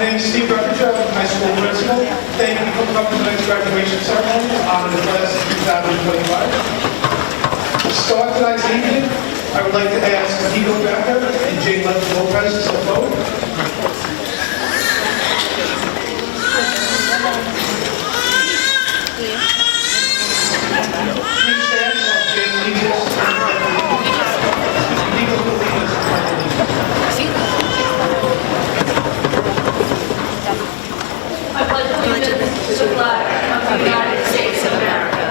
My name is Steve Rutherford. I'm the high school principal. Thank you for coming to tonight's graduation ceremony to honor the class of 2025. To start tonight's evening, I would like to ask Nico Becker and Jane Lopez to step forward. Please stand while Jane leads us. Nico will lead us. I pledge allegiance to the flag of the United States of America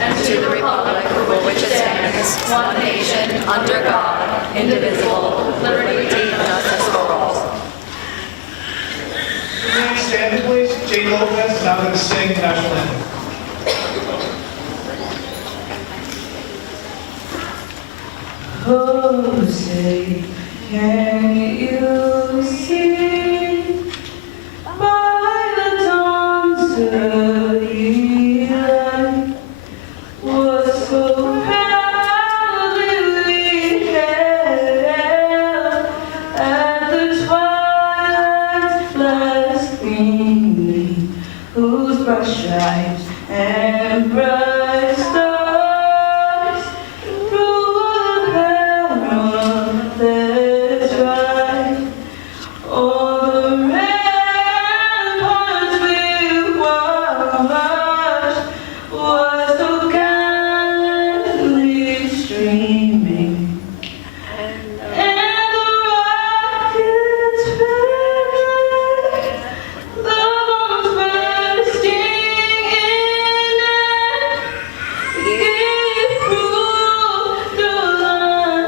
and to the republic for which it stands, one nation, under God, indivisible, with liberty and justice for all. Please stand, please. Jane Lopez is now going to sing the national anthem. Oh, say, can you see by the dawn's early light what so proudly we hailed at the twilight's last gleaming, whose bright stripes and bright stars rule the perilous ride. All the ramparts we watched was so gallantly streaming, and the rockets fed, the bombs bursting in air, gave proof to the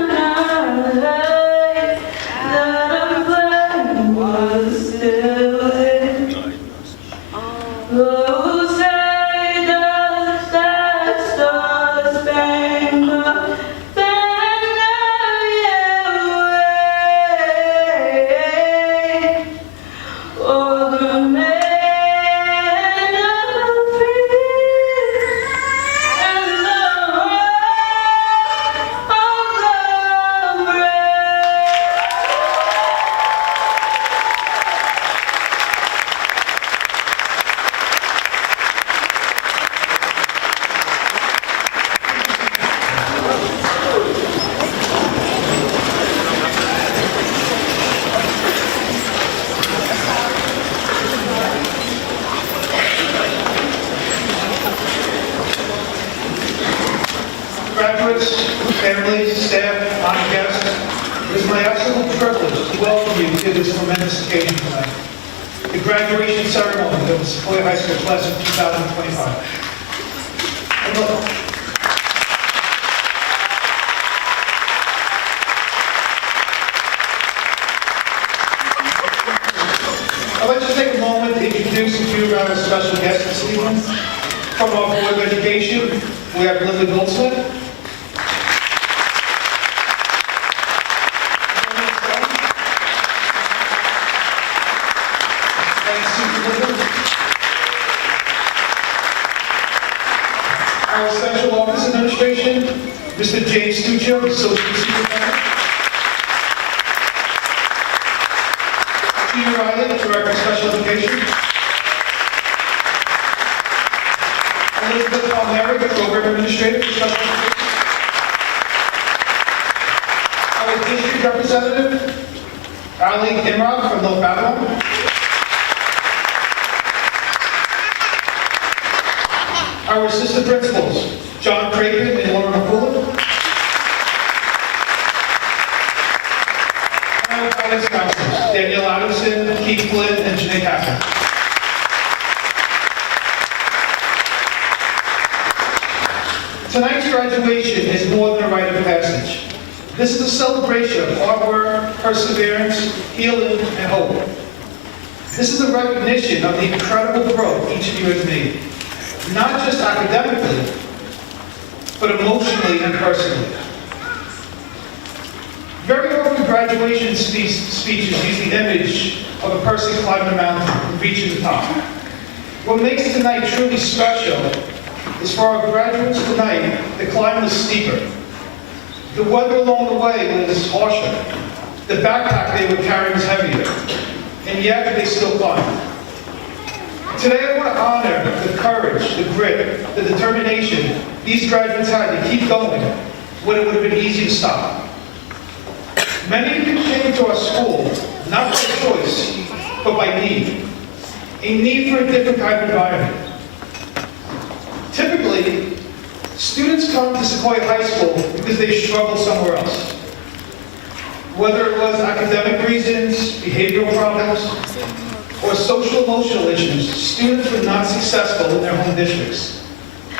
night that a flag was still there. Who say does that star-spangled banner yet wave o'er the land of freedom and the rock of the brave? Graduates, families, staff, honored guests, it is my absolute privilege to welcome you to this momentous occasion tonight, the graduation ceremony of the Sequoia High School class of 2025. And look, I'd like to take a moment to introduce a few of our special guests this evening. From our Board of Education, we have Linda Goldsmith. Our Central Office Administration, Mr. James Stuccio, Associate Superintendent. Steve Riley, Director of Special Education. Elizabeth Palmieri, Program Administrator for Special Education. Our District Representative, Ali Imran from North Babylon. Our Assistant Principals, John Craven and Laura McCullough. And our Guidance Counselors, Danielle Adamson, Keith Flynn, and Janae Catherine. Tonight's graduation is more than a rite of passage. This is a celebration of hard work, perseverance, healing, and hope. This is a recognition of the incredible growth each of you has made, not just academically, but emotionally and personally. Very often graduation speeches use the image of a person climbing a mountain and reaching the top. What makes tonight truly special is for our graduates tonight, the climb was steeper. The weather along the way was harsher. The backpack they were carrying was heavier. and yet they still climb. Today I want to honor the courage, the grit, the determination these graduates had to keep going when it would have been easy to stop. Many of you came to our school not by choice, but by need. A need for a different kind of environment. Typically, students come to Sequoia High School because they struggled somewhere else. Whether it was academic reasons, behavioral problems, or social-emotional issues, students were not successful in their home districts,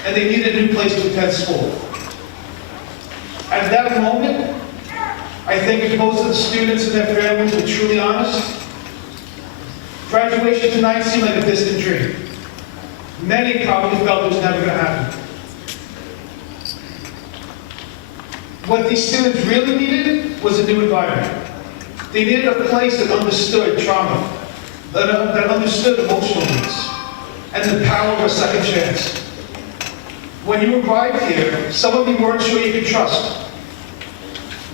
and they needed a new place to attend school. At that moment, I think if most of the students and their families were truly honest, graduation tonight seemed like a distant dream. Many probably felt it was never going to happen. What these students really needed was a new environment. They needed a place that understood trauma, that understood emotional needs, and the power of a second chance. When you arrived here, some of you weren't sure you could trust.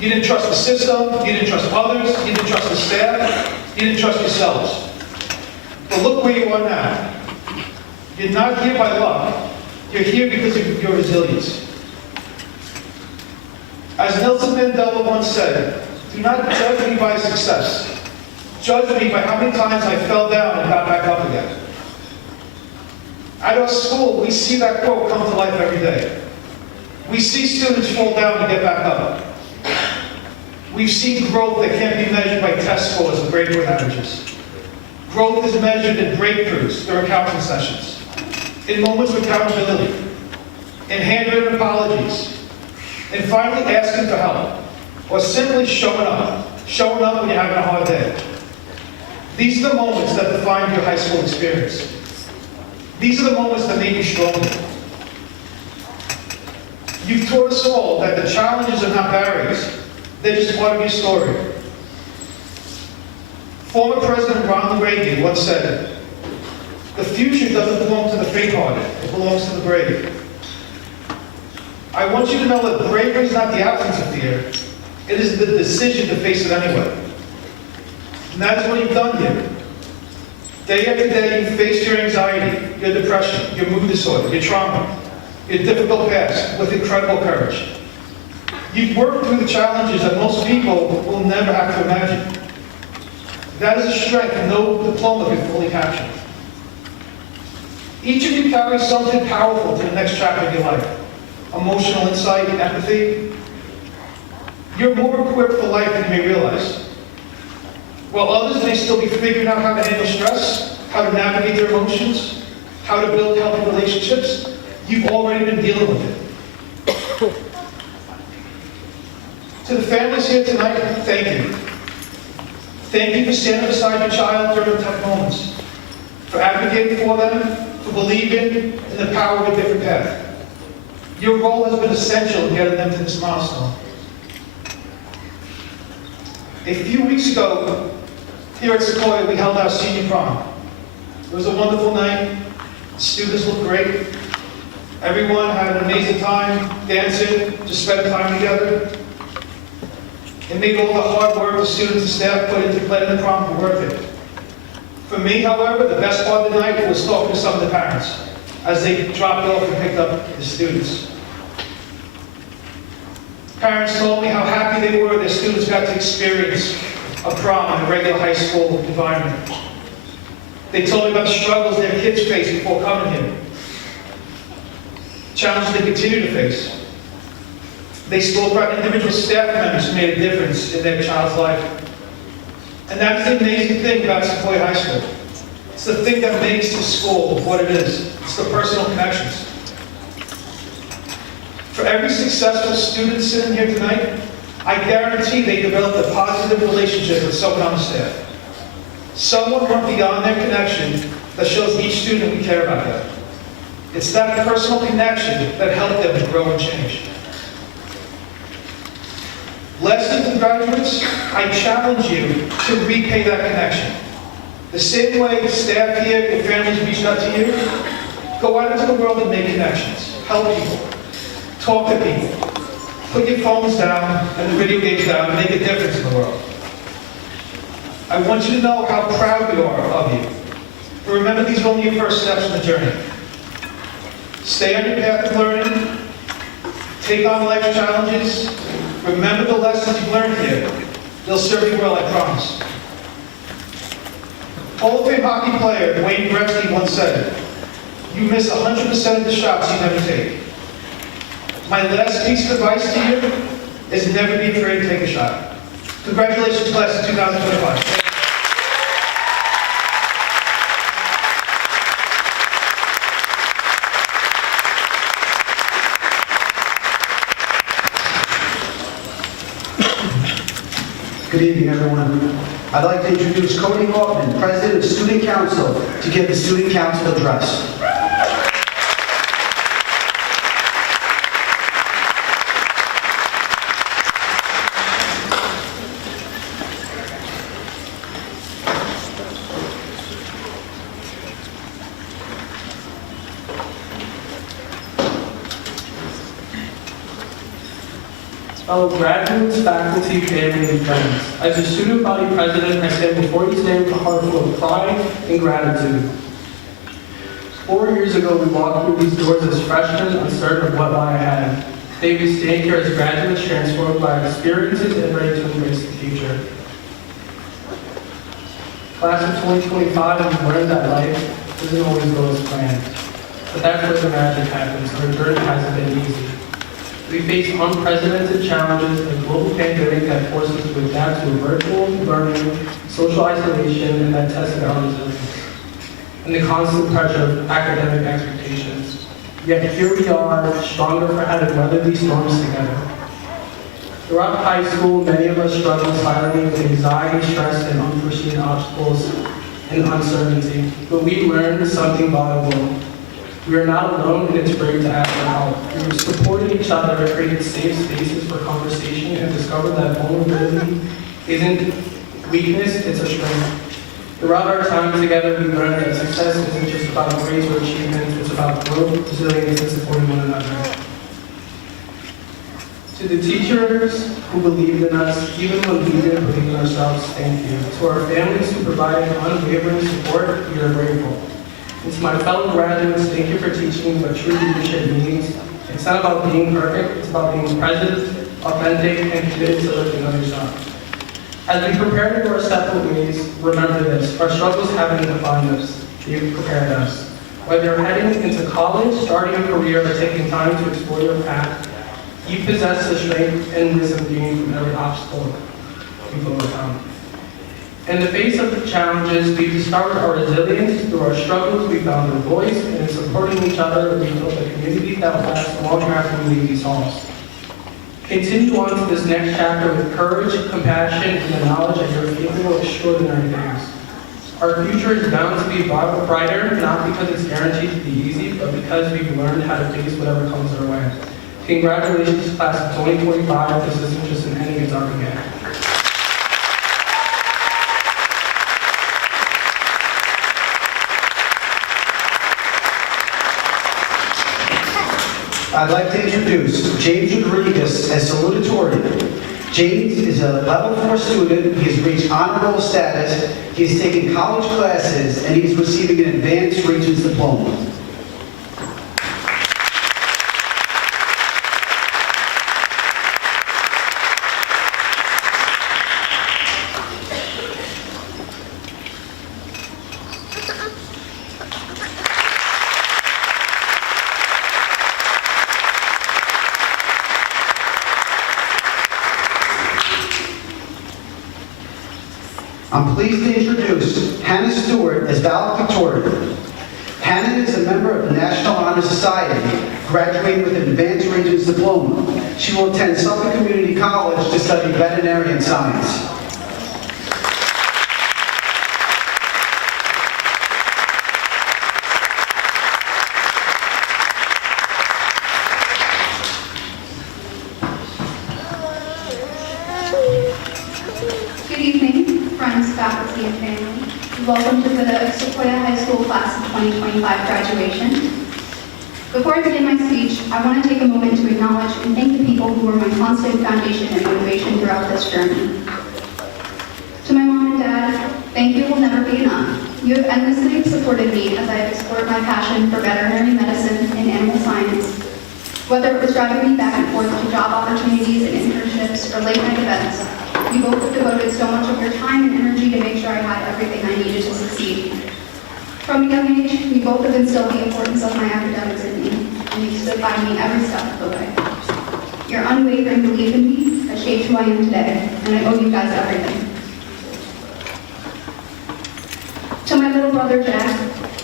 You didn't trust the system, you didn't trust others, you didn't trust the staff, you didn't trust yourselves. But look where you are now. You're not here by luck. You're here because of your resilience. As Nelson Mandela once said, do not judge me by success. Judge me by how many times I fell down and got back up again. At our school, we see that quote come to life every day. We see students fall down and get back up. We've seen growth that can't be measured by test scores and grade point averages. Growth is measured in breakthroughs during counseling sessions, in moments of accountability, in handwritten apologies, and finally asking for help, or simply showing up when you're having a hard day. These are the moments that define your high school experience. These are the moments that make you stronger. You've taught us all that the challenges are not barriers, they're just part of your story. Former President Ronald Reagan once said, "The future doesn't belong to the faint-hearted, it belongs to the brave." I want you to know that bravery is not the absence of fear, it is the decision to face it anyway. And that is what you've done here. Day after day, you faced your anxiety, your depression, your mood disorder, your trauma, your difficult past with incredible courage. You've worked through the challenges that most people will never have to imagine. That is a strength no diploma can fully capture. Each of you carries something powerful to the next chapter of your life. Emotional insight, empathy. You're more equipped for life than you may realize. While others may still be figuring out how to handle stress, how to navigate their emotions, how to build healthy relationships, you've already been dealing with it. To the families here tonight, thank you. Thank you for standing beside your child during tough moments, for advocating for them, for believing in the power of a different path. Your role has been essential in getting them to this milestone. A few weeks ago, here at Sequoia, we held our senior prom. It was a wonderful night. Students looked great. Everyone had an amazing time dancing, just spending time together. It made all the hard work the students and staff put into planning the prom worth it. For me, however, the best part of the night was talking to some of the parents as they dropped off and picked up the students. Parents told me how happy they were their students got to experience a prom in a regular high school environment. They told me about the struggles their kids faced before coming here, challenges they continue to face. They spoke about individual staff members who made a difference in their child's life. And that's the amazing thing about Sequoia High School. It's the thing that makes the school what it is. It's the personal connections. For every successful student sitting here tonight, I guarantee they developed a positive relationship with someone on the staff. Someone went beyond their connection that shows each student we care about them. It's that personal connection that helped them to grow and change. Lessons and graduates, I challenge you to repay that connection. The same way the staff here and families reached out to you, go out into the world and make connections. Help people. Talk to people. Put your phones down and the video games down and make a difference in the world. I want you to know how proud we are of you. But remember, these are only your first steps in the journey. Stay on your path of learning. Take on life's challenges. Remember the lessons you've learned here. They'll serve you well, I promise. Hall of Fame hockey player Wayne Gretzky once said, "You miss 100% of the shots you never take." My last piece of advice to you is never be afraid to take a shot. Congratulations, class of 2025. Good evening, everyone. I'd like to introduce Cody Hoffman, President of Student Council, to give the Student Council address. Fellow graduates, faculty, family, and friends, as your student body president, I stand before you today with a heart full of pride and gratitude. 4 years ago, we walked through these doors as freshmen, uncertain of what lie ahead. Today, we stand here as graduates, transformed by our experiences and ready to embrace the future. Class of 2025, we've learned that life doesn't always go as planned. But that's where the magic happens. Our journey hasn't been easy. We face unprecedented challenges, a global pandemic that forces us to adapt to virtual learning, social isolation, and that tested our resilience, and the constant pressure of academic expectations. Yet here we are, stronger for having weathered these storms together. Throughout high school, many of us struggled silently with anxiety, stress, and unforeseen obstacles and uncertainty, but we learned something valuable. We are not alone, and it's brave to ask for help. We supported each other, created safe spaces for conversation, and discovered that vulnerability isn't weakness, it's a strength. Throughout our time together, we learned that success isn't just about grades or achievements, it's about growth, resilience, and supporting one another. To the teachers who believed in us, even when we didn't believe in ourselves, thank you. To our families who provided unwavering support, we are grateful. And to my fellow graduates, thank you for teaching me what true leadership means. It's not about being perfect, it's about being present, authentic, and committed to lifting others up. As we prepare to go our separate ways, remember this: our struggles haven't defined us, they've prepared us. Whether you're heading into college, starting a career, or taking time to explore your path, you possess the strength and wisdom gained from every obstacle we've overcome. In the face of the challenges, we've discovered our resilience. Through our struggles, we found our voice, and in supporting each other, we built a community that will last long after we leave these halls. Continue on to this next chapter with courage, compassion, and the knowledge that you're capable of extraordinary things. Our future is bound to be brighter, not because it's guaranteed to be easy, but because we've learned how to face whatever comes our way. Congratulations, class of 2025. This isn't just an ending, it's our beginning. I'd like to introduce James Rodriguez as salutatorian. James is a level 4 student. He has reached honor roll status. He's taking college classes, and he's receiving an advanced Regents diploma. I'm pleased to introduce Hannah Stewart as valedictorian. Hannah is a member of the National Honor Society, graduating with an advanced Regents diploma. She will attend Suffolk Community College to study veterinarian science. Good evening, friends, faculty, and family. Welcome to the Sequoia High School Class of 2025 graduation. Before I begin my speech, I want to take a moment to acknowledge and thank the people who were my constant foundation and motivation throughout this journey. To my mom and dad, Thank you will never be enough. You have endlessly supported me as I have explored my passion for veterinary medicine and animal science. Whether it was driving me back and forth to job opportunities and internships or late-night events, you both have devoted so much of your time and energy to make sure I had everything I needed to succeed. From a young age, you both have instilled the importance of my academics in me, and you stood by me every step of the way. Your unwavering belief in me has shaped who I am today, and I owe you guys everything. To my little brother, Jack,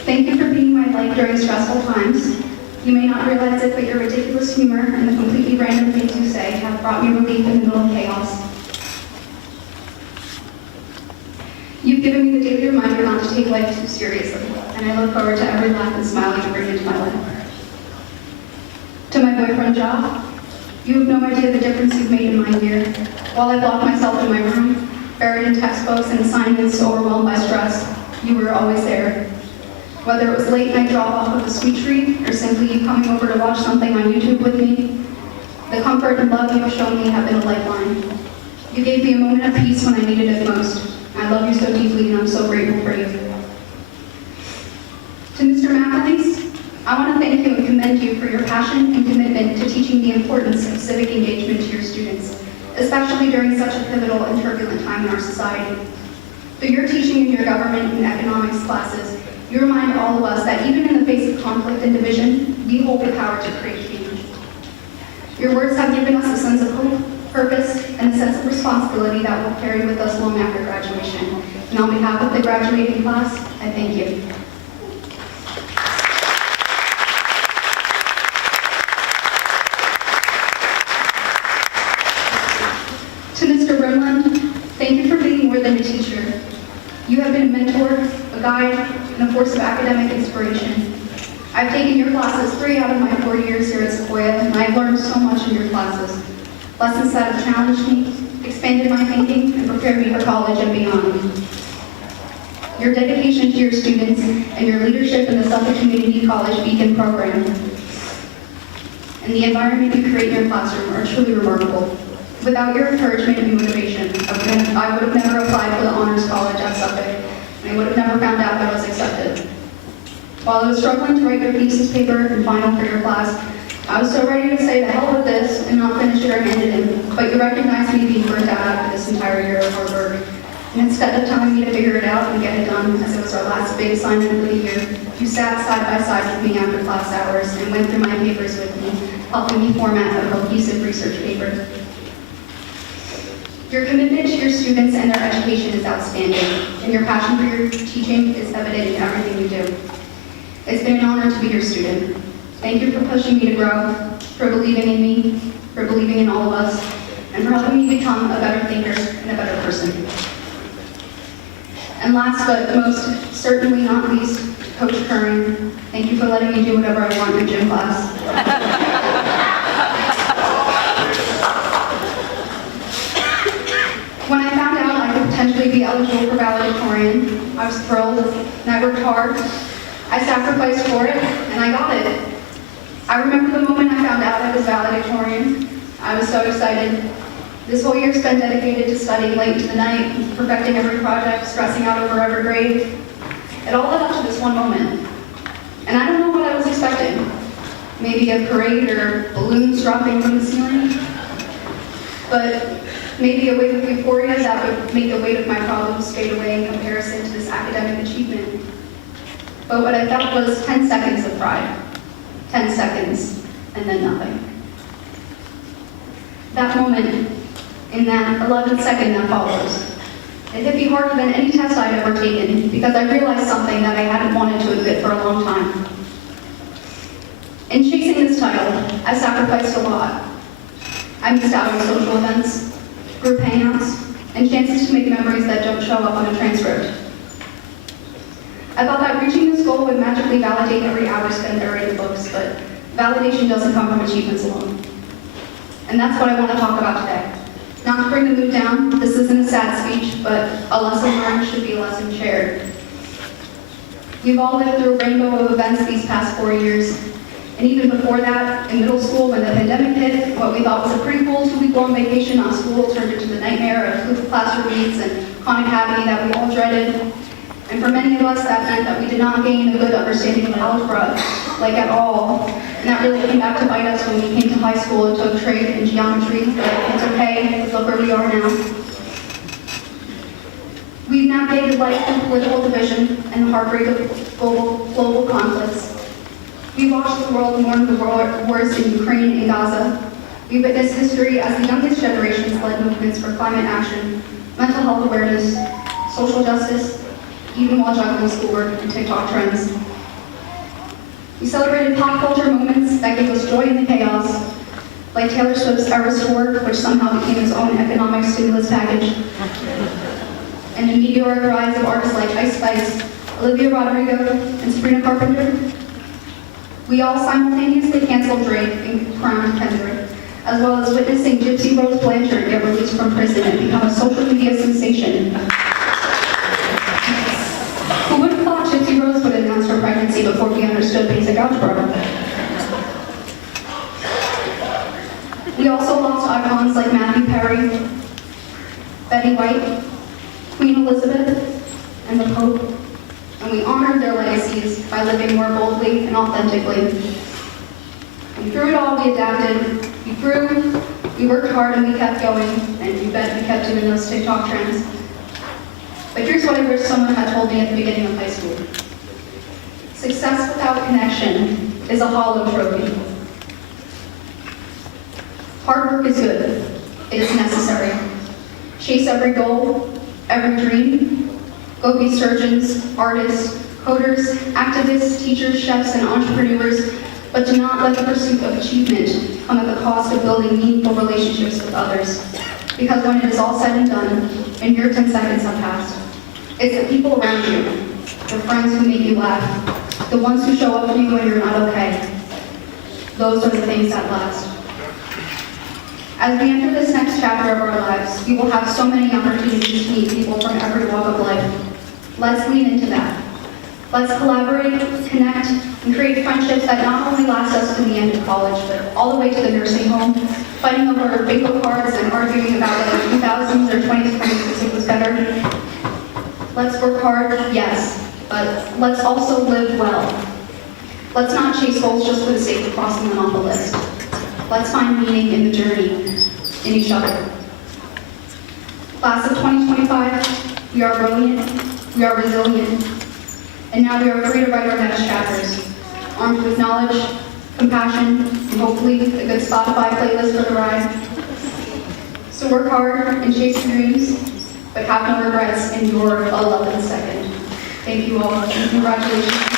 thank you for being my light during stressful times. You may not realize it, but your ridiculous humor and the completely random things you say have brought me relief in the middle of chaos. You've given me the daily reminder not to take life too seriously, and I look forward to every laugh and smile you bring into my life. To my boyfriend, Josh, you have no idea the difference you've made in my year. While I locked myself in my room, buried in textbooks and assignments, so overwhelmed by stress, you were always there. Whether it was late night drop-off of a sweet treat, or simply you coming over to watch something on YouTube with me, the comfort and love you have shown me have been a lifeline. You gave me a moment of peace when I needed it most. I love you so deeply, and I'm so grateful for you. To Mr. McAleese, I want to thank you and commend you for your passion and commitment to teaching the importance of civic engagement to your students, especially during such a pivotal and turbulent time in our society. Through your teaching in your government and economics classes, you remind all of us that even in the face of conflict and division, we hold the power to create change. Your words have given us a sense of hope, purpose, and a sense of responsibility that will carry with us long after graduation. And on behalf of the graduating class, I thank you. To Mr. Brimland, thank you for being more than a teacher. You have been a mentor, a guide, and a force of academic inspiration. I've taken your classes 3 out of my 4 years here at Sequoia, and I've learned so much in your classes. Lessons that have challenged me, expanded my thinking, and prepared me for college and beyond. Your dedication to your students and your leadership in the Suffolk Community College Beacon program and the environment you create in your classroom are truly remarkable. Without your encouragement and motivation, I would have never applied for the Honors College at Suffolk, and I would have never found out I was accepted. While I was struggling to write your thesis paper and final for your class, I was so ready to say the hell with this and not finish it or hand it in, but you recognized me being burnt out after this entire year of hard work. And instead of telling me to figure it out and get it done, as it was our last big assignment of the year, you sat side by side with me after class hours and went through my papers with me, helping me format a cohesive research paper. Your commitment to your students and their education is outstanding, and your passion for your teaching is evident in everything you do. It's been an honor to be your student. Thank you for pushing me to grow, for believing in me, for believing in all of us, and for helping me become a better thinker and a better person. And last but most certainly not least, Coach Curran, thank you for letting me do whatever I want in gym class. When I found out I could potentially be eligible for valedictorian, I was thrilled, and I worked hard. I sacrificed for it, and I got it. I remember the moment I found out I was valedictorian. I was so excited. This whole year's been dedicated to studying late into the night, perfecting every project, stressing out over every grade. It all led up to this one moment. And I don't know what I was expecting. Maybe a parade or balloons dropping from the ceiling. But maybe a wave of euphoria that would make the weight of my problems fade away in comparison to this academic achievement. But what I felt was 10 seconds of pride. 10 seconds, and then nothing. That moment, in that 11th second that follows, it hit me harder than any test I'd ever taken, because I realized something that I hadn't wanted to admit for a long time. In chasing this title, I sacrificed a lot. I missed out on social events, group hangouts, and chances to make memories that don't show up on a transcript. I thought that reaching this goal would magically validate every hour spent there writing books, but validation doesn't come from achievements alone. And that's what I want to talk about today. Not to bring the mood down, this isn't a sad speech, but a lesson learned should be a lesson shared. We've all lived through a rainbow of events these past 4 years, and even before that, in middle school when the pandemic hit, what we thought was a pretty cool 2-week-long vacation on school turned into the nightmare of classroom meets and Khan Academy that we all dreaded. And for many of us, that meant that we did not gain a good understanding of algebra, like at all. And that really came back to bite us when we came to high school and took trig and geometry, but it's okay, because look where we are now. We've navigated life through political division and the heartbreak of global conflicts. We watched the world mourn the wars in Ukraine and Gaza. We witnessed history as the youngest generations led movements for climate action, mental health awareness, social justice, even while juggling schoolwork and TikTok trends. We celebrated pop culture moments that gave us joy in the chaos, like Taylor Swift's Eras Tour, which somehow became its own economic stimulus package, and the meteoric rise of artists like Ice Spice, Olivia Rodrigo, and Sabrina Carpenter. We all simultaneously canceled Drake and crowned Kendrick, as well as witnessing Gypsy Rose Blanchard get released from prison and become a social media sensation. Who would have thought Gypsy Rose would announce her pregnancy before we understood basic algebra? We also lost icons like Matthew Perry, Betty White, Queen Elizabeth, and the Pope, and we honored their legacies by living more boldly and authentically. And through it all, we adapted, we grew, we worked hard, and we kept going, and you bet we kept doing those TikTok trends. But here's what I wish someone had told me at the beginning of high school. Success without connection is a hollow trophy. Hard work is good. It is necessary. Chase every goal, every dream. Go be surgeons, artists, coders, activists, teachers, chefs, and entrepreneurs, but do not let the pursuit of achievement come at the cost of building meaningful relationships with others. Because when it is all said and done, and your 10 seconds have passed, it's the people around you, the friends who make you laugh, the ones who show up for you when you're not okay. Those are the things that last. As we enter this next chapter of our lives, we will have so many opportunities to meet people from every walk of life. Let's lean into that. Let's collaborate, connect, and create friendships that not only last us to the end of college, but all the way to the nursing home, fighting over bingo cards and arguing about whether 2000s or 2026 was better. Let's work hard, yes, but let's also live well. Let's not chase goals just for the sake of crossing them off the list. Let's find meaning in the journey, in each other. Class of 2025, we are brilliant, we are resilient, and now we are free to write our next chapters, armed with knowledge, compassion, and hopefully a good Spotify playlist for the ride. So work hard and chase your dreams, but have no regrets in your 11th second. Thank you all, and congratulations.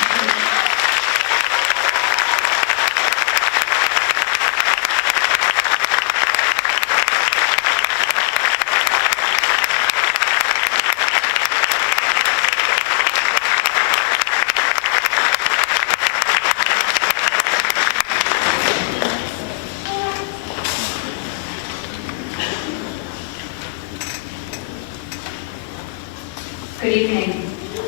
Good evening.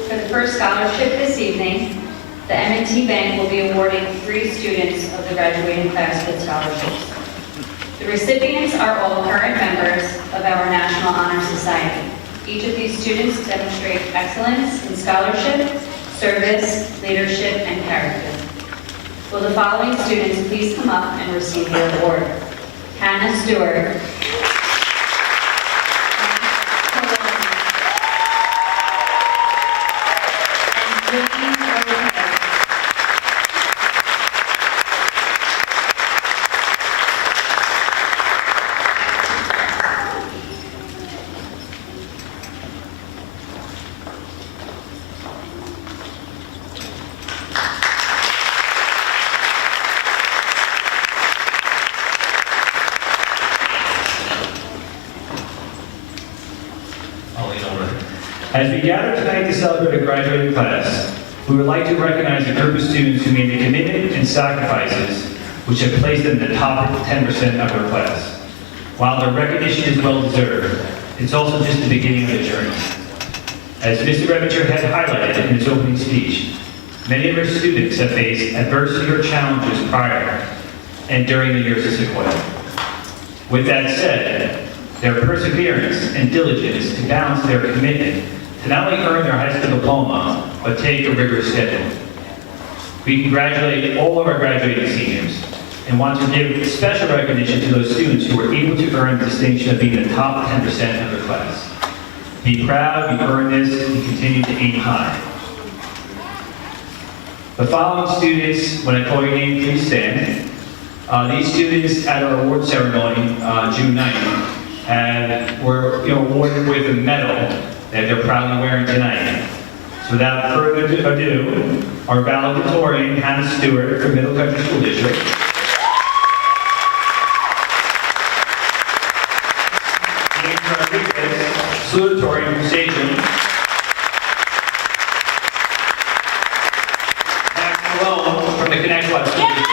For the first scholarship this evening, the M&T Bank will be awarding 3 students of the graduating class with scholarships. The recipients are all current members of our National Honor Society. Each of these students demonstrate excellence in scholarship, service, leadership, and character. Will the following students please come up and receive their award? Hannah Stewart. As we gather tonight to celebrate a graduating class, we would like to recognize a group of students who made the commitment and sacrifices which have placed them in the top 10% of our class. While their recognition is well-deserved, it's also just the beginning of the journey. As Mr. Revinger had highlighted in his opening speech, many of our students have faced adversity or challenges prior and during the years of Sequoia. With that said, their perseverance and diligence to balance their commitment to not only earn their high school diploma, but take a rigorous schedule. We congratulate all of our graduating seniors and want to give special recognition to those students who were able to earn the distinction of being in the top 10% of their class. Be proud, you earned this, and continue to aim high. The following students, when I call your name, please stand. These students at our award ceremony, June 9th, were awarded with a medal that they're proudly wearing tonight. So without further ado, our valedictorian, Hannah Stewart from Middle Country School District. James Rodriguez, salutatorian from Station. Max Malone from the Connect School District.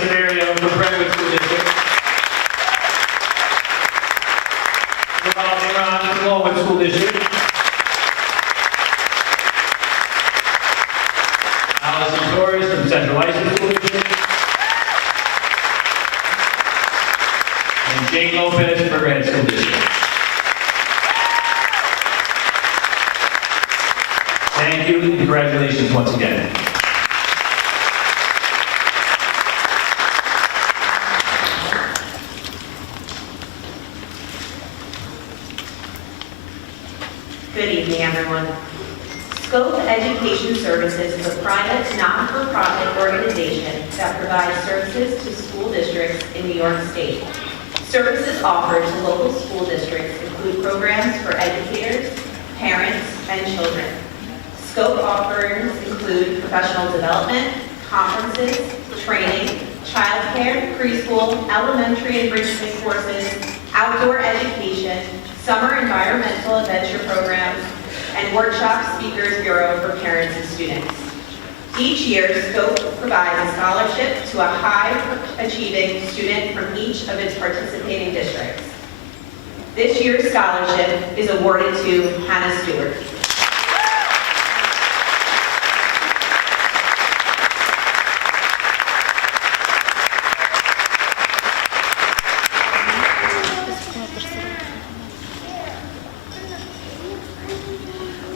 Scenario from Brentwood School District. From School District. Allison Torres from Central License School District. And Jane Lopez from Riverhead School District. Thank you and congratulations once again. Good evening, everyone. Scope Education Services is a private, not-for-profit organization that provides services to school districts in New York State. Services offered to local school districts include programs for educators, parents, and children. Scope offerings include professional development, conferences, training, childcare, preschool, elementary enrichment courses, outdoor education, summer environmental adventure programs, and workshop speakers bureau for parents and students. Each year, Scope provides a scholarship to a high-achieving student from each of its participating districts. This year's scholarship is awarded to Hannah Stewart.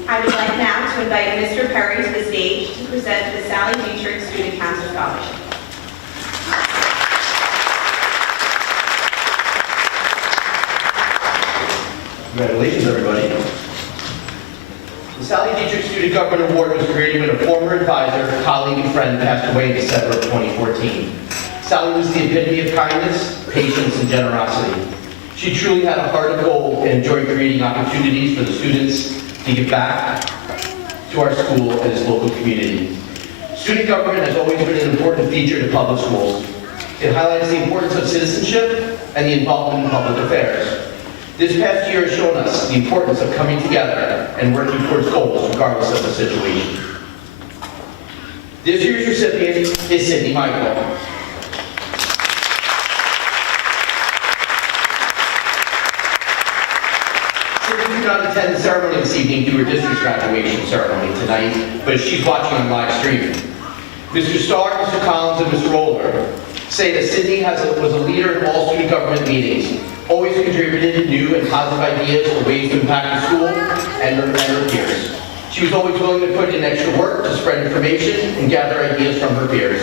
I would like now to invite Mr. Perry to the stage to present the Sally Dietrich Student Council Scholarship. Congratulations, everybody. The Sally Dietrich Student Government Award was created when a former advisor, colleague, and friend passed away in December of 2014. Sally was the epitome of kindness, patience, and generosity. She truly had a heart of gold and enjoyed creating opportunities for the students to give back to our school and its local community. Student government has always been an important feature to public schools. It highlights the importance of citizenship and the involvement in public affairs. This past year has shown us the importance of coming together and working towards goals regardless of the situation. This year's recipient is Sydney Michael. Sydney did not attend the ceremony this evening due to her district's graduation ceremony tonight, but she's watching on live stream. Mr. Starr, Mr. Collins, and Ms. Roller say that Sydney was a leader in all student government meetings, always contributed new and positive ideas or ways to impact the school and her peers. She was always willing to put in extra work to spread information and gather ideas from her peers.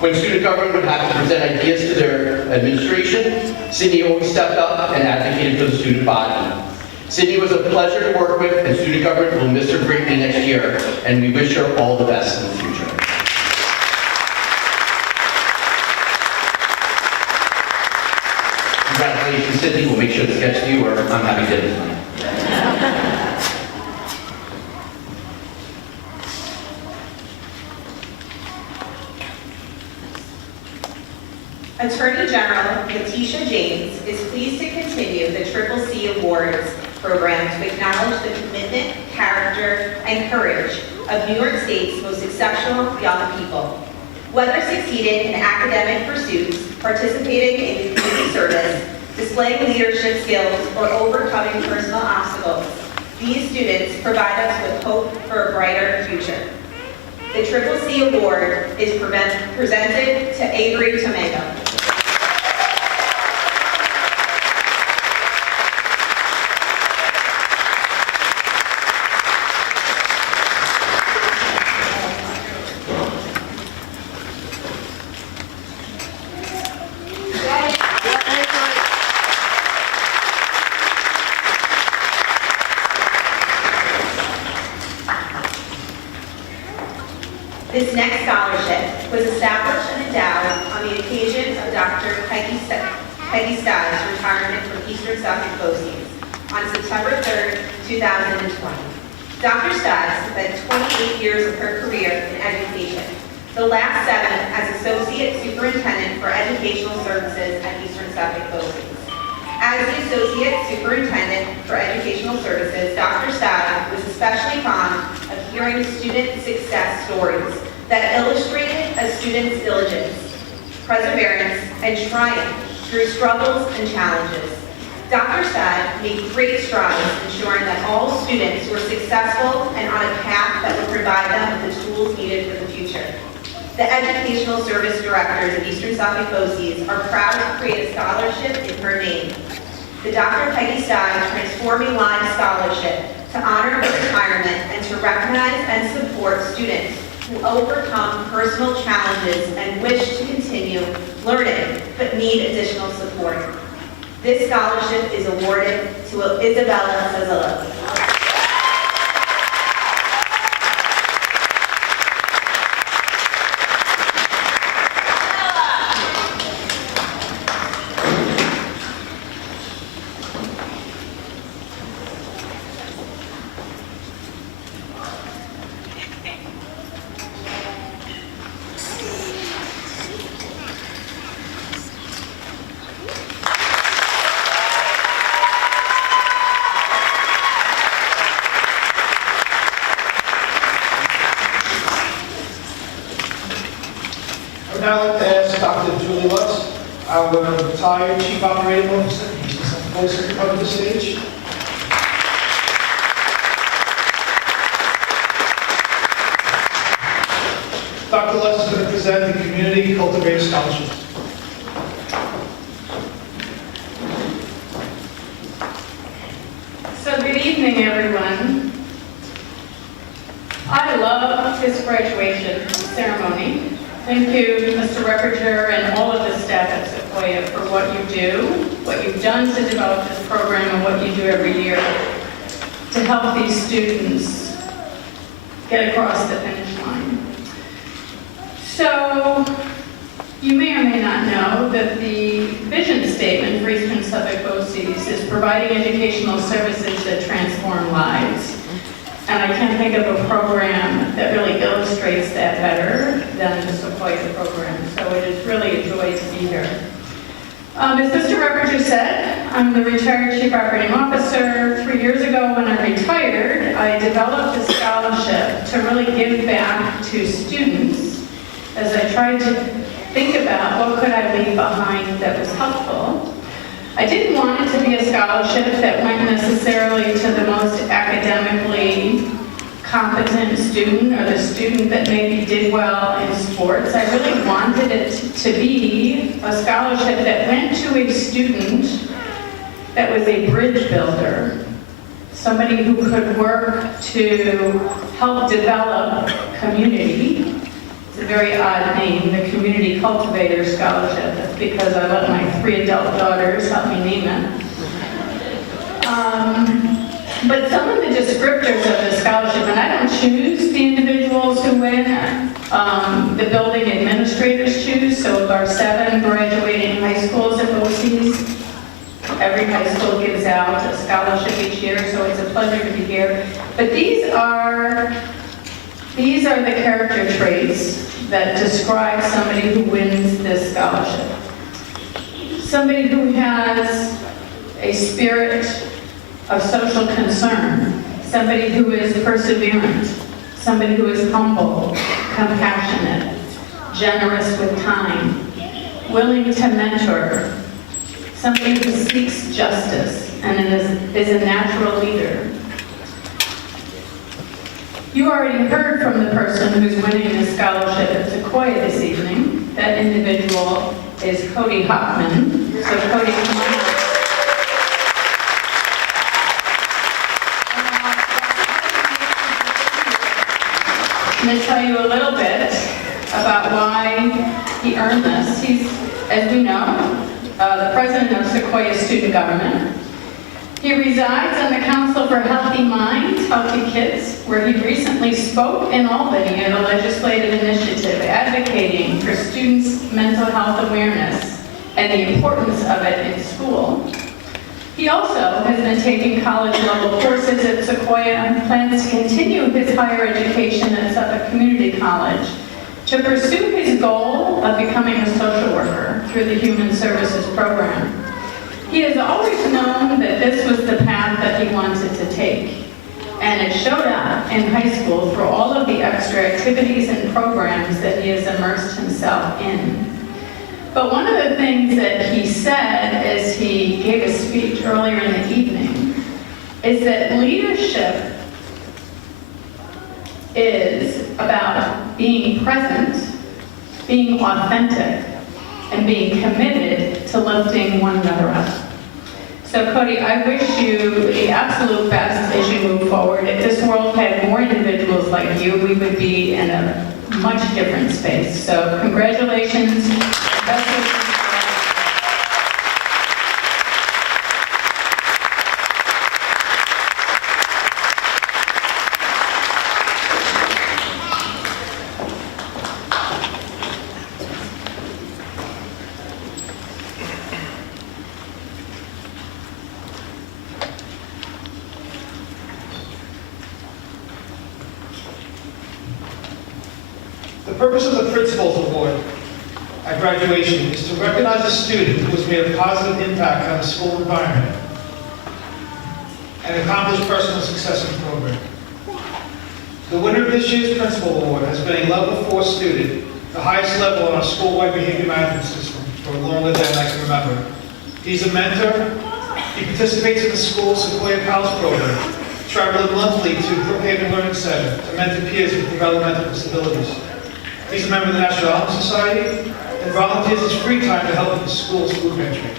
When student government would have to present ideas to their administration, Sydney always stepped up and advocated for the student body. Sydney was a pleasure to work with, and student government will miss her greatly next year, and we wish her all the best in the future. Congratulations, Sydney. We'll make sure this gets to you, or I'm happy to do it. Attorney General Letitia James is pleased to continue the Triple C Awards program to acknowledge the commitment, character, and courage of New York State's most exceptional young people. Whether succeeding in academic pursuits, participating in community service, displaying leadership skills, or overcoming personal obstacles, these students provide us with hope for a brighter future. The Triple C Award is presented to Avery Tomago. This next scholarship was established and endowed on the occasion of Dr. Peggy Stiles' retirement from Eastern Suffolk BOCES on September 3rd, 2020. Dr. Stiles spent 28 years of her career in education, the last 7 as Associate Superintendent for Educational Services at Eastern Suffolk BOCES. As the Associate Superintendent for Educational Services, Dr. Stiles was especially fond of hearing student success stories that illustrated a student's diligence, perseverance, and triumph through struggles and challenges. Dr. Stiles made great strides ensuring that all students were successful and on a path that would provide them with the tools needed for the future. The Educational Service Directors at Eastern Suffolk BOCES are proud to create a scholarship in her name. The Dr. Peggy Stiles Transforming Lives Scholarship to honor her retirement and to recognize and support students who overcome personal challenges and wish to continue learning but need additional support. This scholarship is awarded to Isabella Zazillo. I would now like to ask Dr. Julie Lutz, our retired Chief Operating Officer, to come to the stage. Dr. Lutz is going to present the Community Cultivator Scholarship. So good evening, everyone. I love this graduation ceremony. Thank you, Mr. Reperger, and all of the staff at Sequoia for what you do, what you've done to develop this program, and what you do every year to help these students get across the finish line. So, you may or may not know that the vision statement for Eastern Suffolk BOCES is providing educational services that transform lives. And I can't think of a program that really illustrates that better than the Sequoia program. So it is really a joy to be here. As Mr. Reperger said, I'm the retired Chief Operating Officer. 3 years ago when I retired, I developed a scholarship to really give back to students as I tried to think about what could I leave behind that was helpful. I didn't want it to be a scholarship that went necessarily to the most academically competent student or the student that maybe did well in sports. I really wanted it to be a scholarship that went to a student that was a bridge builder, somebody who could work to help develop community. It's a very odd name, the Community Cultivator Scholarship. That's because I let my 3 adult daughters help me name it. But some of the descriptors of the scholarship, and I don't choose the individuals who win, the building administrators choose. So of our 7 graduating high schools at BOCES, every high school gives out a scholarship each year, so it's a pleasure to be here. But these are the character traits that describe somebody who wins this scholarship. Somebody who has a spirit of social concern, somebody who is perseverant, somebody who is humble, compassionate, generous with time, willing to mentor, somebody who seeks justice and is a natural leader. You already heard from the person who's winning the scholarship at Sequoia this evening. That individual is Cody Hoffman. So Cody, come on up. I'm going to tell you a little bit about why he earned this. He's, as we know, the president of Sequoia Student Government. He resides on the Council for Healthy Minds, Healthy Kids, where he recently spoke in Albany at a legislative initiative advocating for students' mental health awareness and the importance of it in school. He also has been taking college-level courses at Sequoia and plans to continue his higher education at Suffolk Community College to pursue his goal of becoming a social worker through the Human Services Program. He has always known that this was the path that he wanted to take, and it showed up in high school through all of the extra activities and programs that he has immersed himself in. But one of the things that he said as he gave a speech earlier in the evening is that leadership is about being present, being authentic, and being committed to lifting one another up. So Cody, I wish you the absolute best as you move forward. If this world had more individuals like you, we would be in a much different space. So congratulations. Best wishes. The purpose of the Principal's Award at graduation is to recognize a student who has made a positive impact on the school environment and accomplished personal success in the program. The winner of this year's Principal Award has been a level 4 student, the highest level on our school-wide behavior management system for longer than I can remember. He's a mentor. He participates in the school's Sequoia Pals program, traveling monthly to Brookhaven Learning Center to mentor peers with developmental disabilities. He's a member of the National Honor Society and volunteers his free time to help with the school's food pantry.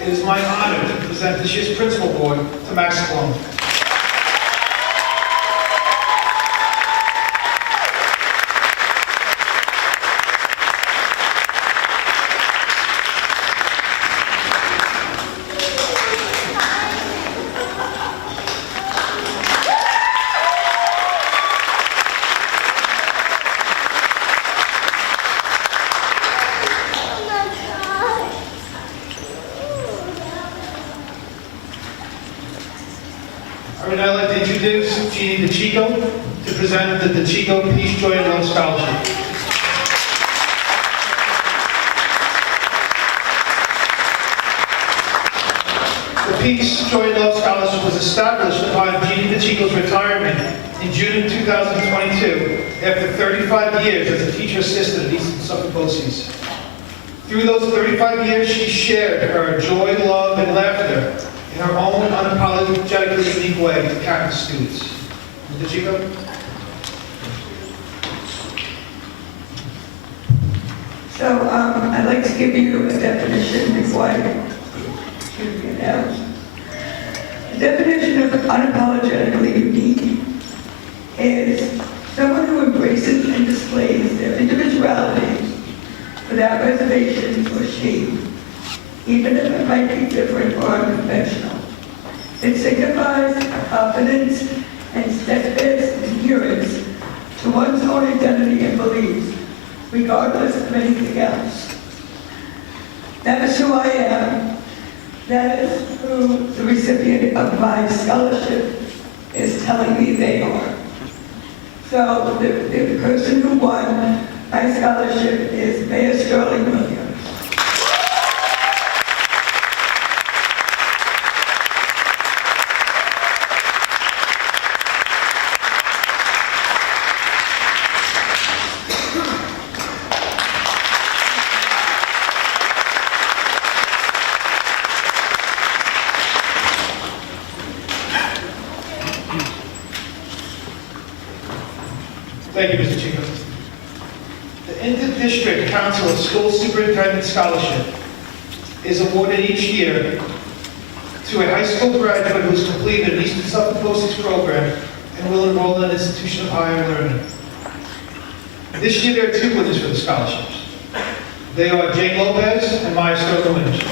It is my honor to present this year's Principal Award to Max Sloan. I would now like to introduce Jeannie DeChico to present the DeChico Peace, Joy, and Love Scholarship. The Peace, Joy, and Love Scholarship was established upon Jeannie DeChico's retirement in June of 2022 after 35 years as a teacher assistant at Eastern Suffolk BOCES. Through those 35 years, she shared her joy, love, and laughter in her own unapologetically unique way to countless students. Ms. DeChico? So I'd like to give you a definition before I give you now. The definition of unapologetically unique is someone who embraces and displays their individuality without reservations or shame, even if it might be different or unconventional. It signifies a confidence and steadfast adherence to one's own identity and beliefs, regardless of anything else. That is who I am. That is who the recipient of my scholarship is telling me they are. So the person who won my scholarship is Mayor Sterling Williams. Thank you, Mr. Chico. The Inter-District Council of School Superintendent Scholarship is awarded each year to a high school graduate who has completed an Eastern Suffolk BOCES program and will enroll in an institution of higher learning. This year, there are two winners for the scholarships. They are Jane Lopez and Maya Stoker-Lynch.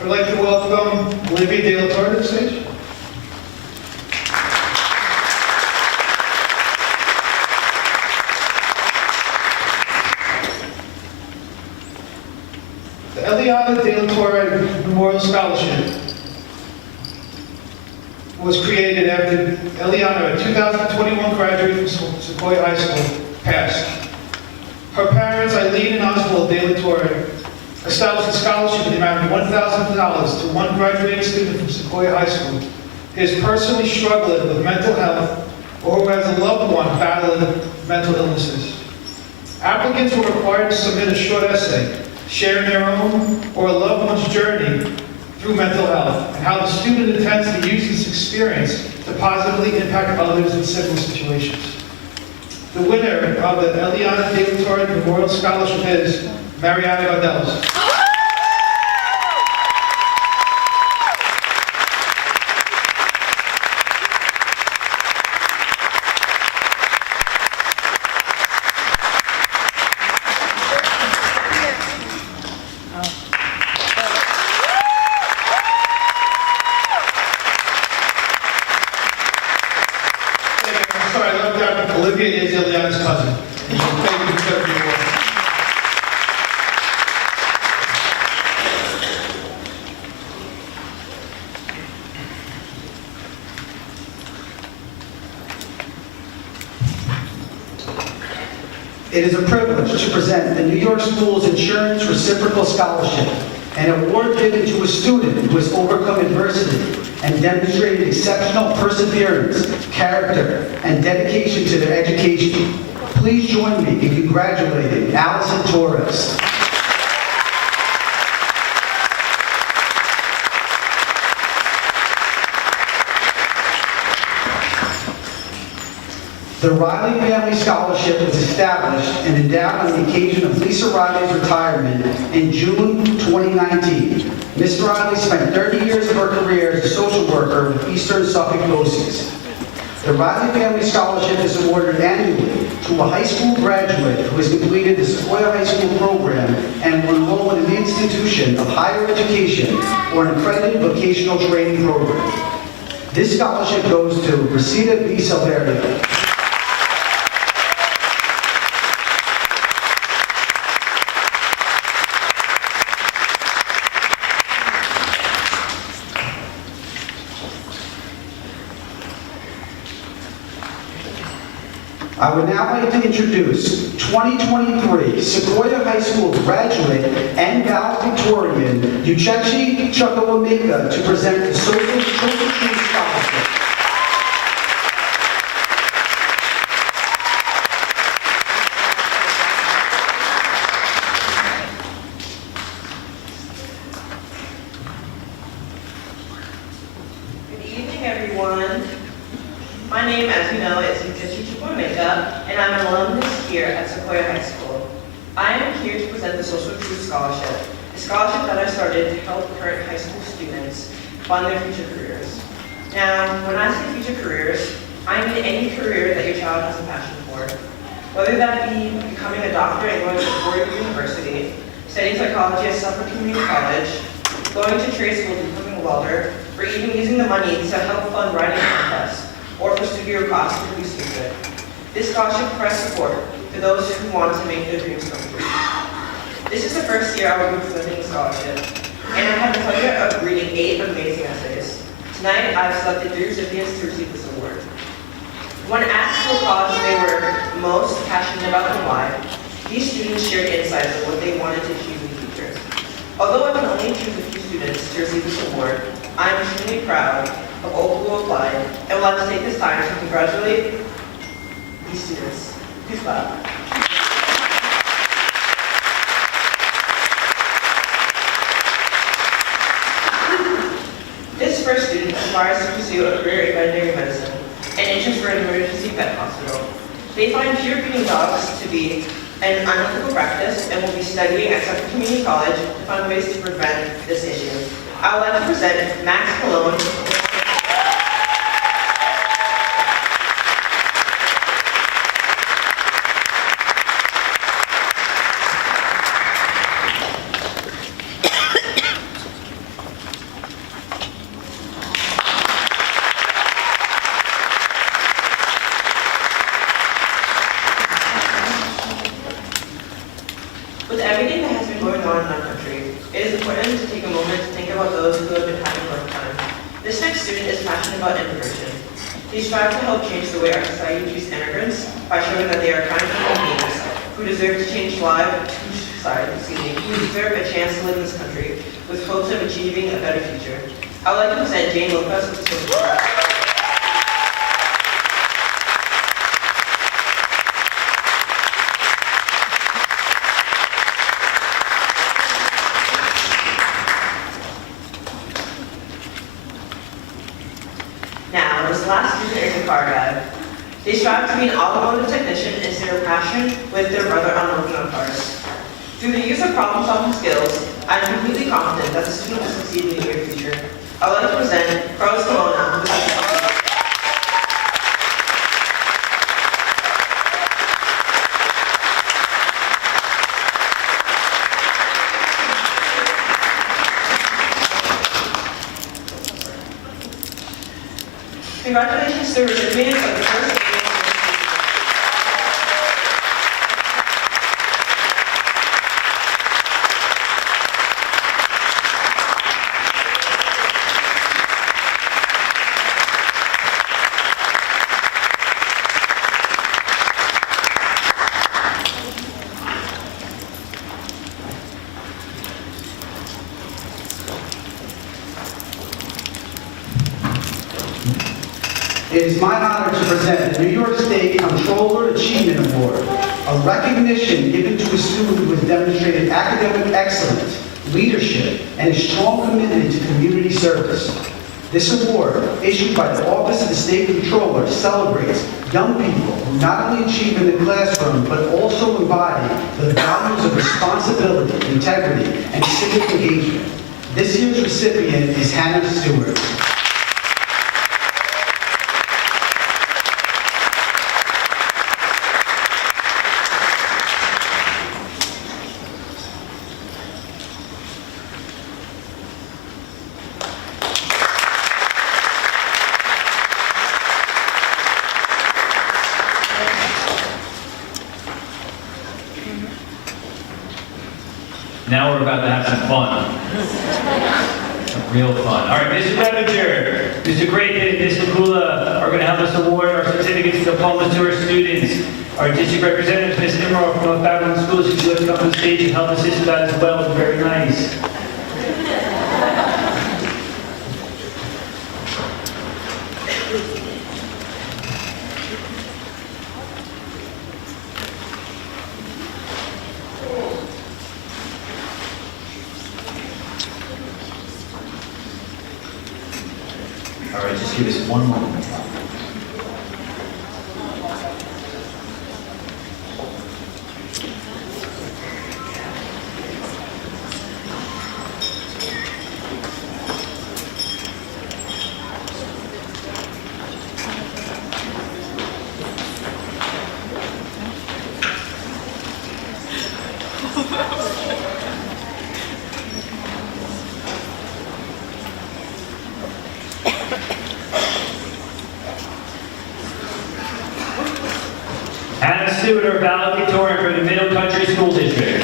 I'd like to welcome Olivia De La Torre to the stage. The Eliana De La Torre Memorial Scholarship was created after Eliana, a 2021 graduate from Sequoia High School, passed. Her parents, Eileen and Oswald De La Torre, established a scholarship in the amount of $1,000 to one graduating student from Sequoia High School who is personally struggling with mental health or who has a loved one battling mental illnesses. Applicants were required to submit a short essay sharing their own or a loved one's journey through mental health and how the student intends to use this experience to positively impact others in similar situations. The winner of the Eliana De La Torre Memorial Scholarship is Mariana Gonzalez. I'm sorry, I left out Olivia is Eliana's cousin. Thank you for accepting the award. It is a privilege to present the New York Schools Insurance Reciprocal Scholarship, an award given to a student who has overcome adversity and demonstrated exceptional perseverance, character, and dedication to their education. Please join me in congratulating Allison Torres. The Riley Family Scholarship was established and endowed on the occasion of Lisa Riley's retirement in June 2019. Ms. Riley spent 30 years of her career as a social worker with Eastern Suffolk BOCES. The Riley Family Scholarship is awarded annually to a high school graduate who has completed the Sequoia High School program and will enroll in an institution of higher education or an accredited vocational training program. This scholarship goes to Resita B. Silverio. I would now like to introduce 2023 Sequoia High School graduate and valedictorian Uchechi Chukwuemeka to present the Social Change Scholarship. Good evening, everyone. My name, as you know, is Uchechi Chukwuemeka, and I'm an alumnus here at Sequoia High School. I am here to present the Social Truth Scholarship, a scholarship that I started to help current high school students fund their future careers. Now, when I say future careers, I mean any career that your child has a passion for. Whether that be becoming a doctor and going to Ford University, studying psychology at Suffolk Community College, going to trade school to becoming a welder, or even using the money to help fund writing contests, or for studio costs to be stupid. This scholarship provides support for those who want to make their dreams come true. This is the first year I will be presenting a scholarship, and I had the pleasure of reading 8 amazing essays. Tonight, I've selected 3 recipients to receive this award. When asked what cause they were most passionate about and why, These students shared insights of what they wanted to achieve in the future. Although I can only choose a few students to receive this award, I am extremely proud of all who applied and would like to take this time to congratulate these students. Please clap. This first student aspires to pursue a career in veterinary medicine and interest for an emergency vet hospital. They find fear breeding dogs to be an unethical practice and will be studying at Suffolk Community College to find ways to prevent this issue. I would like to present Max Malone. With everything that has been going on in our country, it is important to take a moment to think about those who have been having a rough time. This next student is passionate about immigration. They strive to help change the way our society treats immigrants by showing that they are kind human beings who deserve to change lives, who deserve a chance to live in this country with hopes of achieving a better future. I would like to present Jane Lopez with the social award. Now, this last student is a car guy. They strive to be an automotive technician and share a passion with their brother on working on cars. Through the use of problem-solving skills, I am completely confident that the student will succeed in the near future. I would like to present Carlos Colonna, who is Congratulations to the recipients of the first It is my honor to present the New York State Comptroller Achievement Award, a recognition given to a student who has demonstrated academic excellence, leadership, and a strong commitment to community service. This award, issued by the Office of the State Comptroller, celebrates young people who not only achieve in the classroom, but also embody the values of responsibility, integrity, and civic engagement. This year's recipient is Hannah Stewart. Now we're about to have some fun. Some real fun. All right, Mr. Revenger, Mr. Great, Ms. Makula are going to help us award our certificates and diplomas to our students. Our district representative, Ms. Nimrod from North Babylon School, she's going to come to the stage and help assist with that as well. It's very nice. All right, just give us one moment. Hannah Stewart, our valedictorian for the Middle Country School District.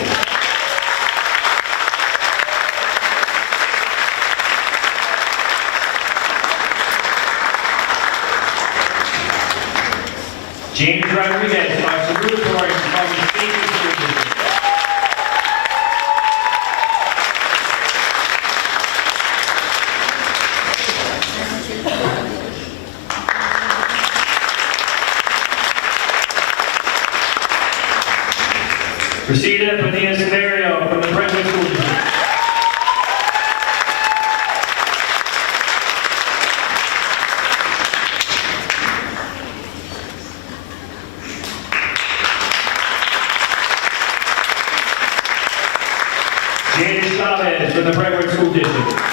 James Rodriguez, our salutatorian from the State School District. Rosita Bonilla-Severio from the Brentwood School District. Janice Chavez from the Brentwood School District.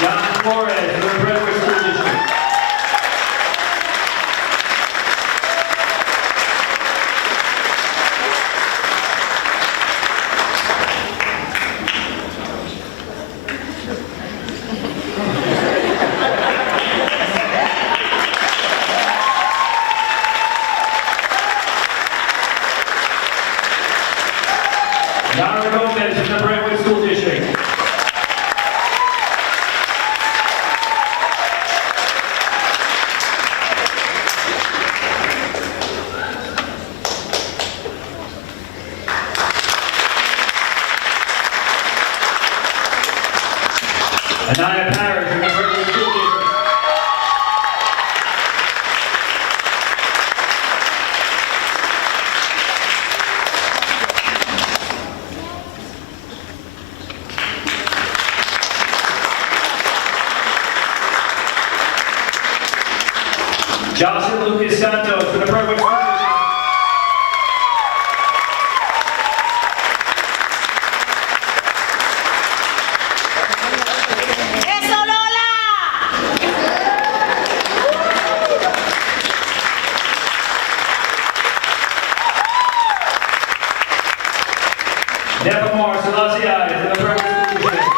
John Flores from the Brentwood School District. Yara Gomez from the Brentwood School District. Anaya Parrish from the Brentwood School District. Jocelyn Lucas Santos from the Brentwood School District. Nevermore Selassie from the Brentwood School District.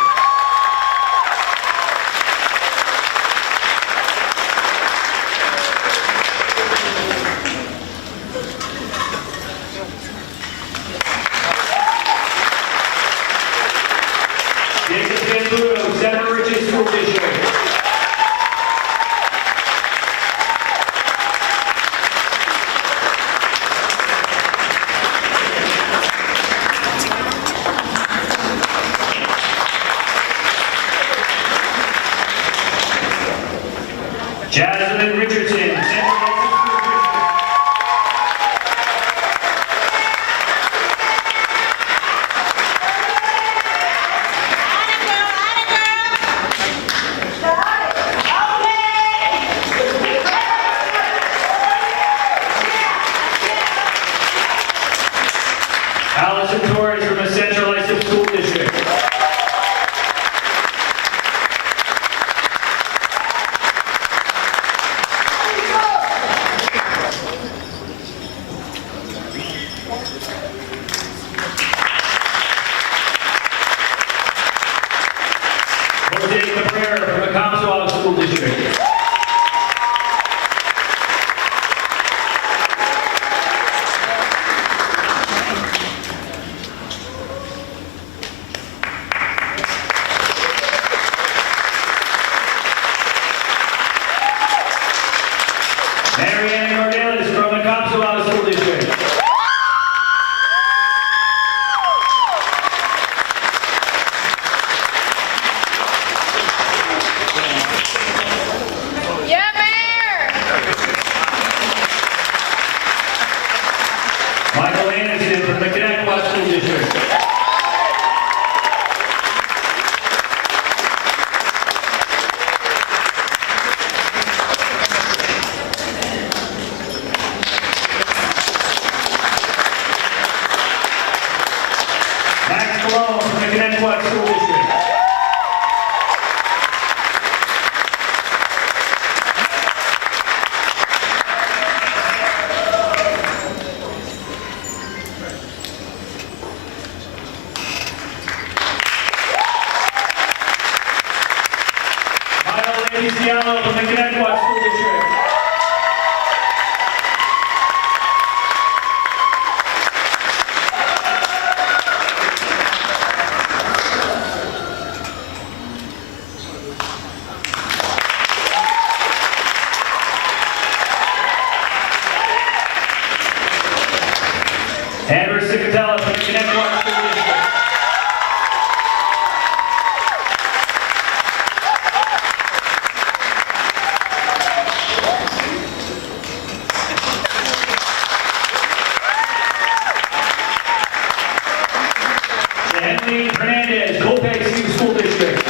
Jacob Gambudo, Center Ridges School District. Jasmine Richardson, Central Hudson School District. Allison Torres from the Central Hudson School District. Jose Cabrera from the Comstock School District. Marianne Cordelis from the Comstock School District. Michael Anderson from the Connecticut School District. Max Malone from the Connecticut School District. Feliciano from the Connecticut School District. Amber Cicatella from the Connecticut School Kathleen Hernandez, Copac City School District.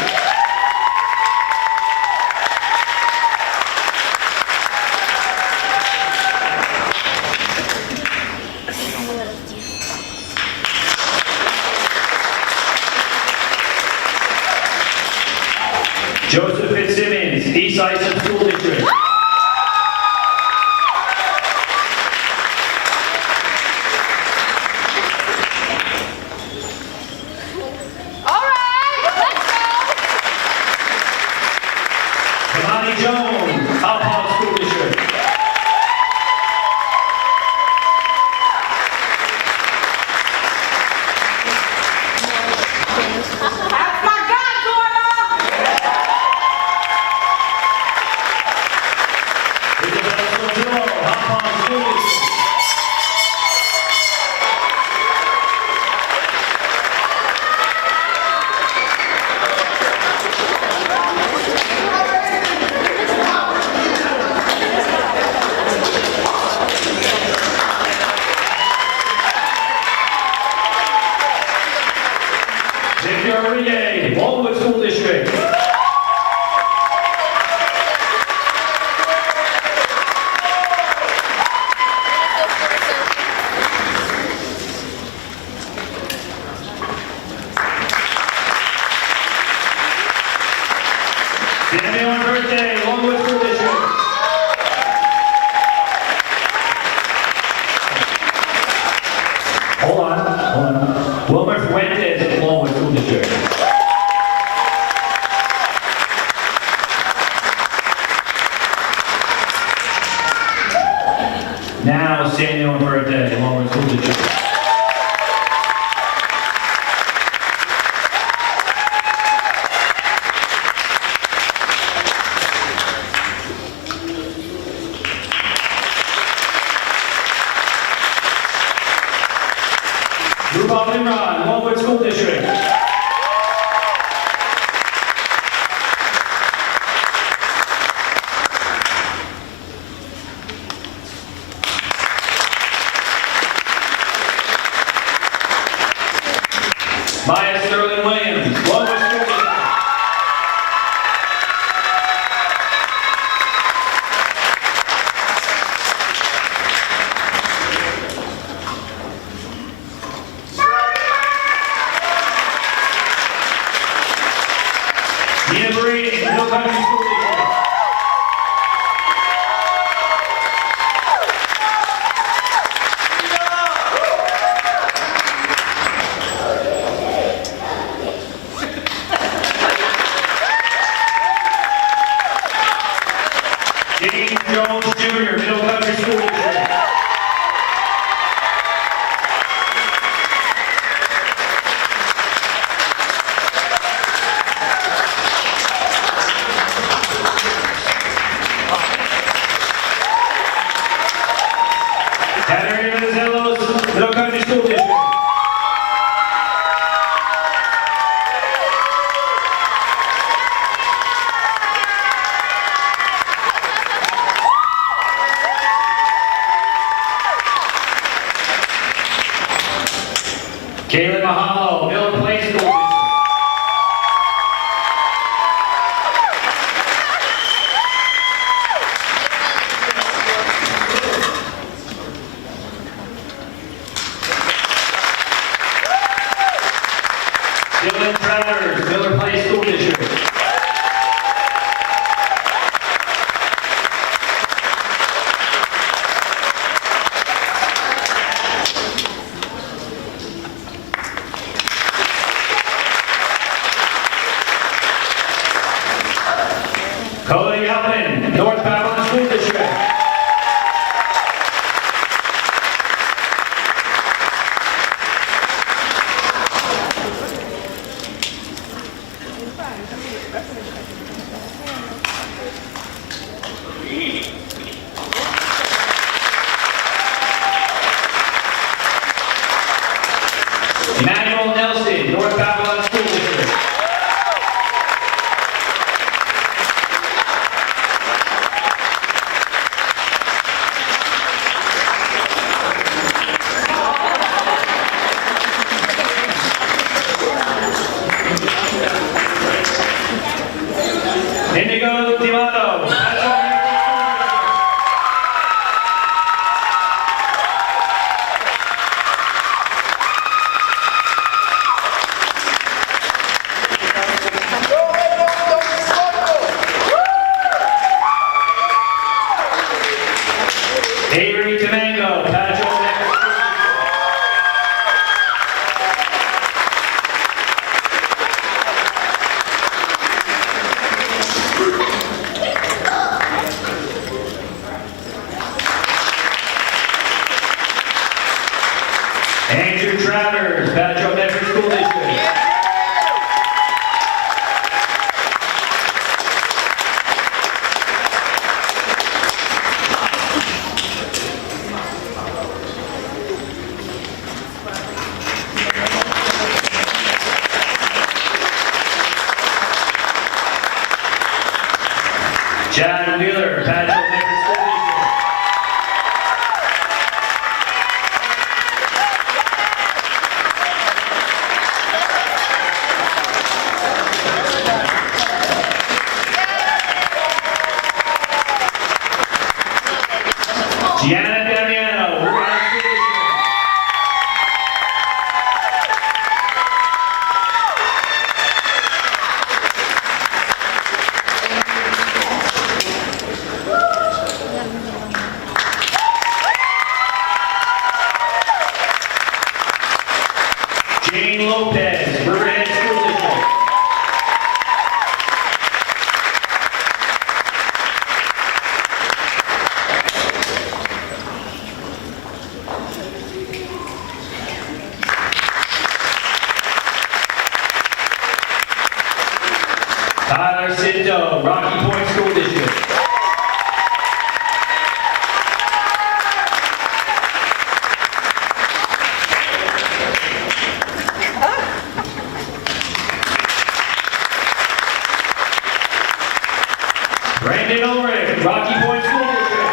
Joseph Fitzsimmons, East Islip School District. Kamani Jones, Hauppauge School District. Walwood School District. Samuel on birthday, Walwood School District. Hold on. Wilmer Fuentes, Walwood School District. Now, Samuel on birthday, Walwood School District. Rubal Imran, Walwood School District. Maya Sterling Williams, Walwood School District. Nina Brady, Middle Country School District. James Jones Jr., Middle Country School District. Katerina Mazellos, Middle Country School District. Caitlin Mahalo, Miller Plain School District. Dylan Travers, Miller Plain School District. Cody Allen, North Babylon School District. Emmanuel Nelson, North Babylon School District. Badger Elementary School District. Chad Wheeler, Badger Elementary School District. Gianna Damiano, Woodland School District. Jane Lopez, Riverhead School District. Tyler Cinto, Rocky Point School District. Brandon Ulrich, Rocky Point School District.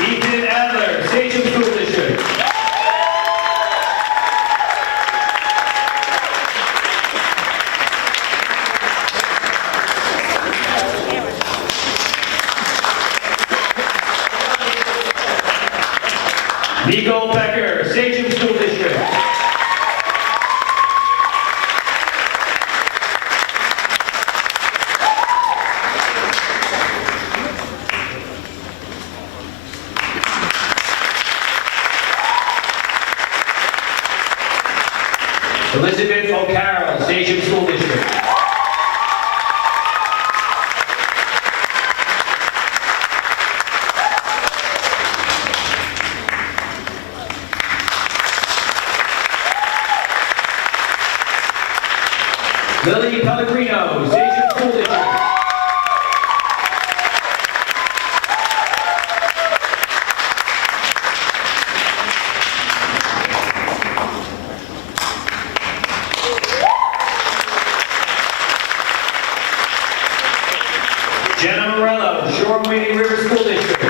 Ethan Adler, Station School District. Nico Becker, Station School District. Elizabeth O'Carroll, Station School District. Lily Pellegrino, Station School District. Jenna Morello, Shore Wading River School District.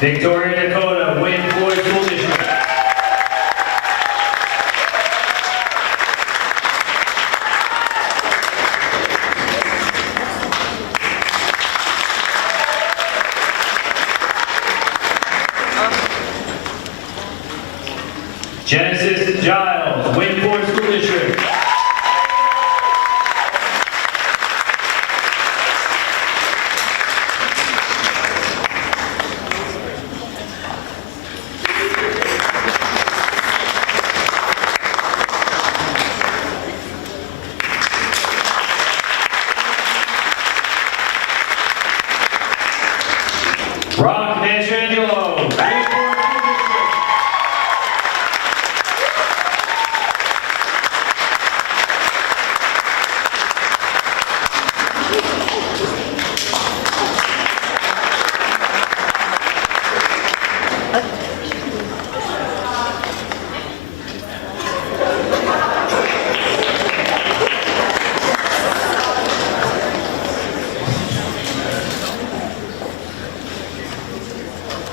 Victoria, Dakota, Wayne Floyd School District. Genesis Giles, Wayne Floyd School District. Rock Mastrangelo, Wayne Floyd School District.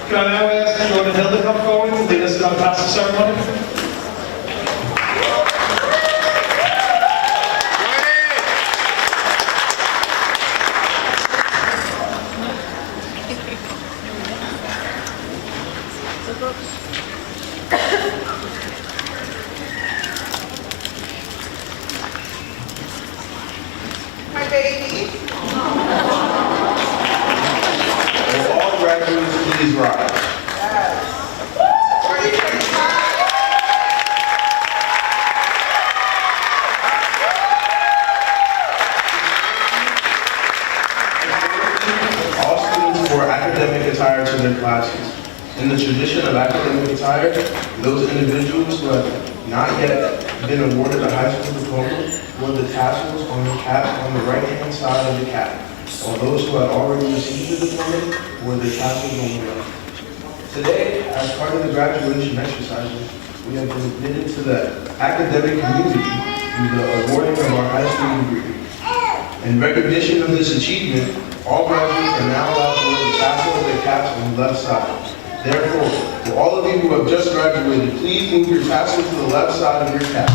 Can I now ask Jordan Hill to come forward to lead us in our passing ceremony? My baby. Will all graduates please rise? All students wore academic attire to their classes. In the tradition of academic attire, those individuals who have not yet been awarded a high school diploma wore the tassels on the cap on the right-hand side of the cap, while those who had already received the diploma wore the tassels on the left. Today, as part of the graduation exercises, we have been admitted to the academic community through the awarding of our high school degree. In recognition of this achievement, all graduates are now allowed to wear the tassel of their caps on the left side. Therefore, for all of you who have just graduated, please move your tassel to the left side of your cap.